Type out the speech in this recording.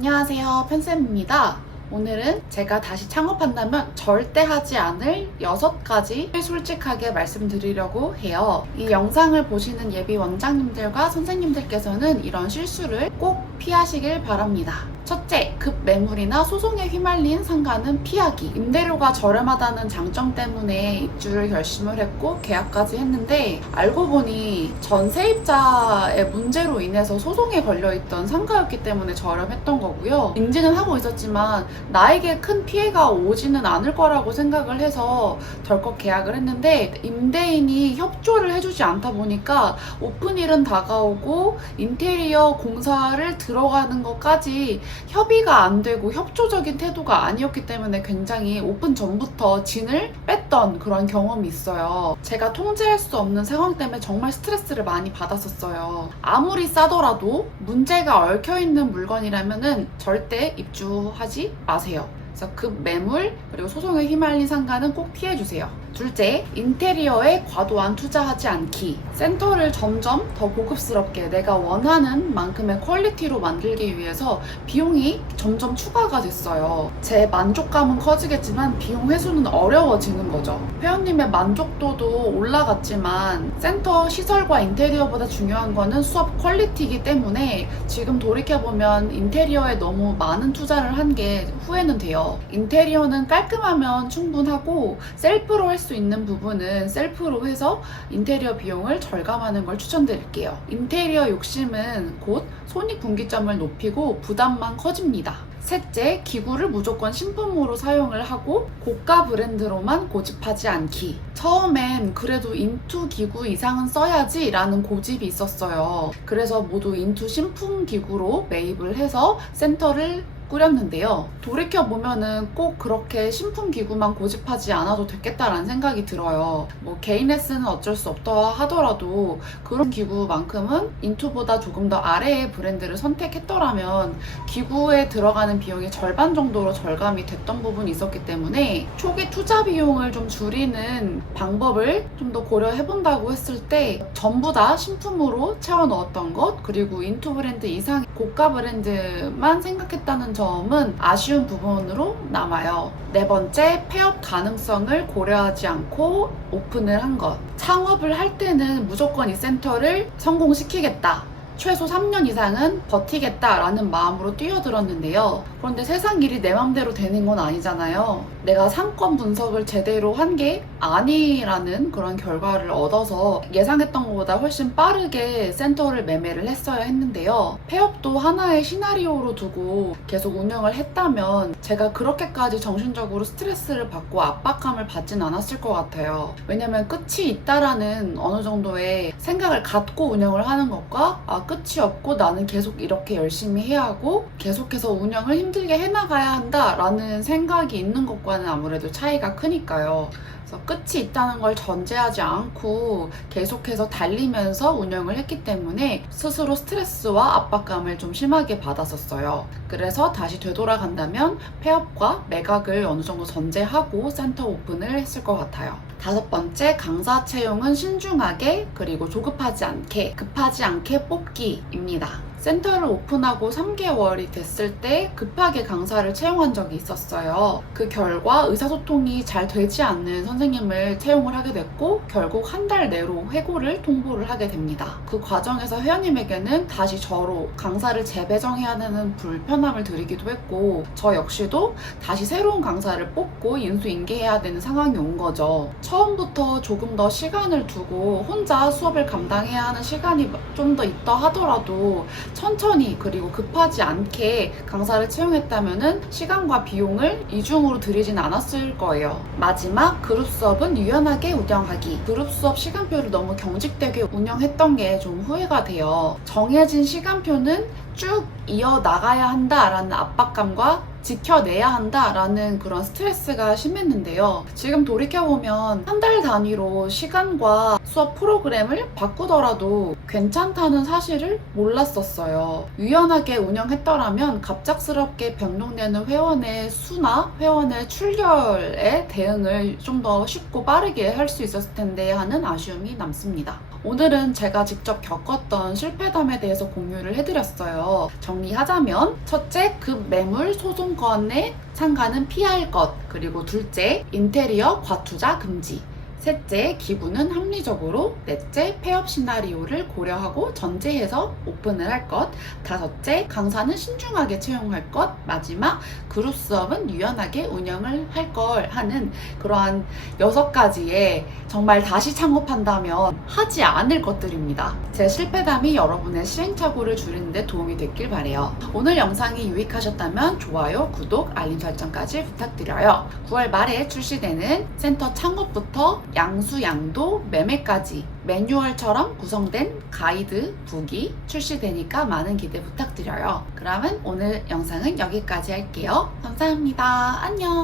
안녕하세요, 펜쌤입니다. 오늘은 제가 다시 창업한다면 절대 하지 않을 6가지 솔직하게 말씀드리려고 해요. 이 영상을 보시는 예비 원장님들과 선생님들께서는 이런 실수를 꼭 피하시길 바랍니다. 첫째, 급매물이나 소송에 휘말린 상가는 피하기. 임대료가 저렴하다는 장점 때문에 입주를 결심을 했고 계약까지 했는데 알고 보니 전세입자의 문제로 인해서 소송에 걸려있던 상가였기 때문에 저렴했던 거고요. 인지는 하고 있었지만 나에게 큰 피해가 오지는 않을 거라고 생각을 해서 덜컥 계약을 했는데 임대인이 협조를 해주지 않다 보니까 오픈일은 다가오고 인테리어 공사를 들어가는 것까지 협의가 안 되고 협조적인 태도가 아니었기 때문에 굉장히 오픈 전부터 진을 뺐던 그런 경험이 있어요. 제가 통제할 수 없는 상황 때문에 정말 스트레스를 많이 받았었어요. 아무리 싸더라도 문제가 얽혀있는 물건이라면은 절대 입주하지 마세요. 그래서 급매물 그리고 소송에 휘말린 상가는 꼭 피해주세요. 둘째, 인테리어에 과도한 투자하지 않기. 센터를 점점 더 고급스럽게 내가 원하는 만큼의 퀄리티로 만들기 위해서 비용이 점점 추가가 됐어요. 제 만족감은 커지겠지만 비용 회수는 어려워지는 거죠. 회원님의 만족도도 올라갔지만 센터 시설과 인테리어보다 중요한 거는 수업 퀄리티이기 때문에 지금 돌이켜보면 인테리어에 너무 많은 투자를 한 게 후회는 돼요. 인테리어는 깔끔하면 충분하고 셀프로 할 수 있는 부분은 셀프로 해서 인테리어 비용을 절감하는 걸 추천드릴게요. 인테리어 욕심은 곧 손익분기점을 높이고 부담만 커집니다. 셋째, 기구를 무조건 신품으로 사용을 하고 고가 브랜드로만 고집하지 않기. 처음엔 그래도 인투 기구 이상은 써야지 라는 고집이 있었어요. 그래서 모두 인투 신품 기구로 매입을 해서 센터를 꾸렸는데요. 돌이켜보면은 꼭 그렇게 신품 기구만 고집하지 않아도 됐겠다라는 생각이 들어요. 뭐 개인 레슨은 어쩔 수 없다 하더라도 그런 기구만큼은 인투보다 조금 더 아래의 브랜드를 선택했더라면 기구에 들어가는 비용이 절반 정도로 절감이 됐던 부분이 있었기 때문에 초기 투자 비용을 좀 줄이는 방법을 좀 더 고려해본다고 했을 때 전부 다 신품으로 채워 넣었던 것, 그리고 인투 브랜드 이상 고가 브랜드만 생각했다는 점은 아쉬운 부분으로 남아요. 네 번째, 폐업 가능성을 고려하지 않고 오픈을 한 것. 창업을 할 때는 무조건 이 센터를 성공시키겠다. 최소 3년 이상은 버티겠다라는 마음으로 뛰어들었는데요. 그런데 세상 일이 내 맘대로 되는 건 아니잖아요. 내가 상권 분석을 제대로 한 게 아니라는 그런 결과를 얻어서 예상했던 것보다 훨씬 빠르게 센터를 매매를 했어야 했는데요. 폐업도 하나의 시나리오로 두고 계속 운영을 했다면 제가 그렇게까지 정신적으로 스트레스를 받고 압박감을 받진 않았을 것 같아요. 왜냐면 끝이 있다라는 어느 정도의 생각을 갖고 운영을 하는 것과 끝이 없고 나는 계속 이렇게 열심히 해야 하고 계속해서 운영을 힘들게 해나가야 한다라는 생각이 있는 것과는 아무래도 차이가 크니까요. 그래서 끝이 있다는 걸 전제하지 않고 계속해서 달리면서 운영을 했기 때문에 스스로 스트레스와 압박감을 좀 심하게 받았었어요. 그래서 다시 되돌아간다면 폐업과 매각을 어느 정도 전제하고 센터 오픈을 했을 것 같아요. 다섯 번째, 강사 채용은 신중하게 그리고 조급하지 않게, 급하지 않게 뽑기입니다. 센터를 오픈하고 3개월이 됐을 때 급하게 강사를 채용한 적이 있었어요. 그 결과 의사소통이 잘 되지 않는 선생님을 채용을 하게 됐고 결국 한 달 내로 해고를 통보를 하게 됩니다. 그 과정에서 회원님에게는 다시 저로 강사를 재배정해야 되는 불편함을 드리기도 했고 저 역시도 다시 새로운 강사를 뽑고 인수인계해야 되는 상황이 온 거죠. 처음부터 조금 더 시간을 두고 혼자 수업을 감당해야 하는 시간이 좀 더 있다 하더라도 천천히 그리고 급하지 않게 강사를 채용했다면은 시간과 비용을 이중으로 들이진 않았을 거예요. 마지막, 그룹 수업은 유연하게 운영하기. 그룹 수업 시간표를 너무 경직되게 운영했던 게 좀 후회가 돼요. 정해진 시간표는 쭉 이어나가야 한다라는 압박감과 지켜내야 한다라는 그런 스트레스가 심했는데요. 지금 돌이켜보면 한 달 단위로 시간과 수업 프로그램을 바꾸더라도 괜찮다는 사실을 몰랐었어요. 유연하게 운영했더라면 갑작스럽게 변동되는 회원의 수나 회원의 출결에 대응을 좀 더 쉽고 빠르게 할 수 있었을 텐데 하는 아쉬움이 남습니다. 오늘은 제가 직접 겪었던 실패담에 대해서 공유를 해드렸어요. 정리하자면 첫째, 급 매물 소송건에 상가는 피할 것, 그리고 둘째, 인테리어 과투자 금지, 셋째, 기구는 합리적으로, 넷째, 폐업 시나리오를 고려하고 전제해서 오픈을 할 것, 다섯째, 강사는 신중하게 채용할 것, 마지막, 그룹 수업은 유연하게 운영을 할 걸 하는 그러한 6가지의 정말 다시 창업한다면 하지 않을 것들입니다. 제 실패담이 여러분의 시행착오를 줄이는 데 도움이 됐길 바래요. 오늘 영상이 유익하셨다면 좋아요, 구독, 알림 설정까지 부탁드려요. 9월 말에 출시되는 센터 창업부터 양수, 양도, 매매까지 매뉴얼처럼 구성된 가이드북이 출시되니까 많은 기대 부탁드려요. 그러면 오늘 영상은 여기까지 할게요. 감사합니다. 안녕.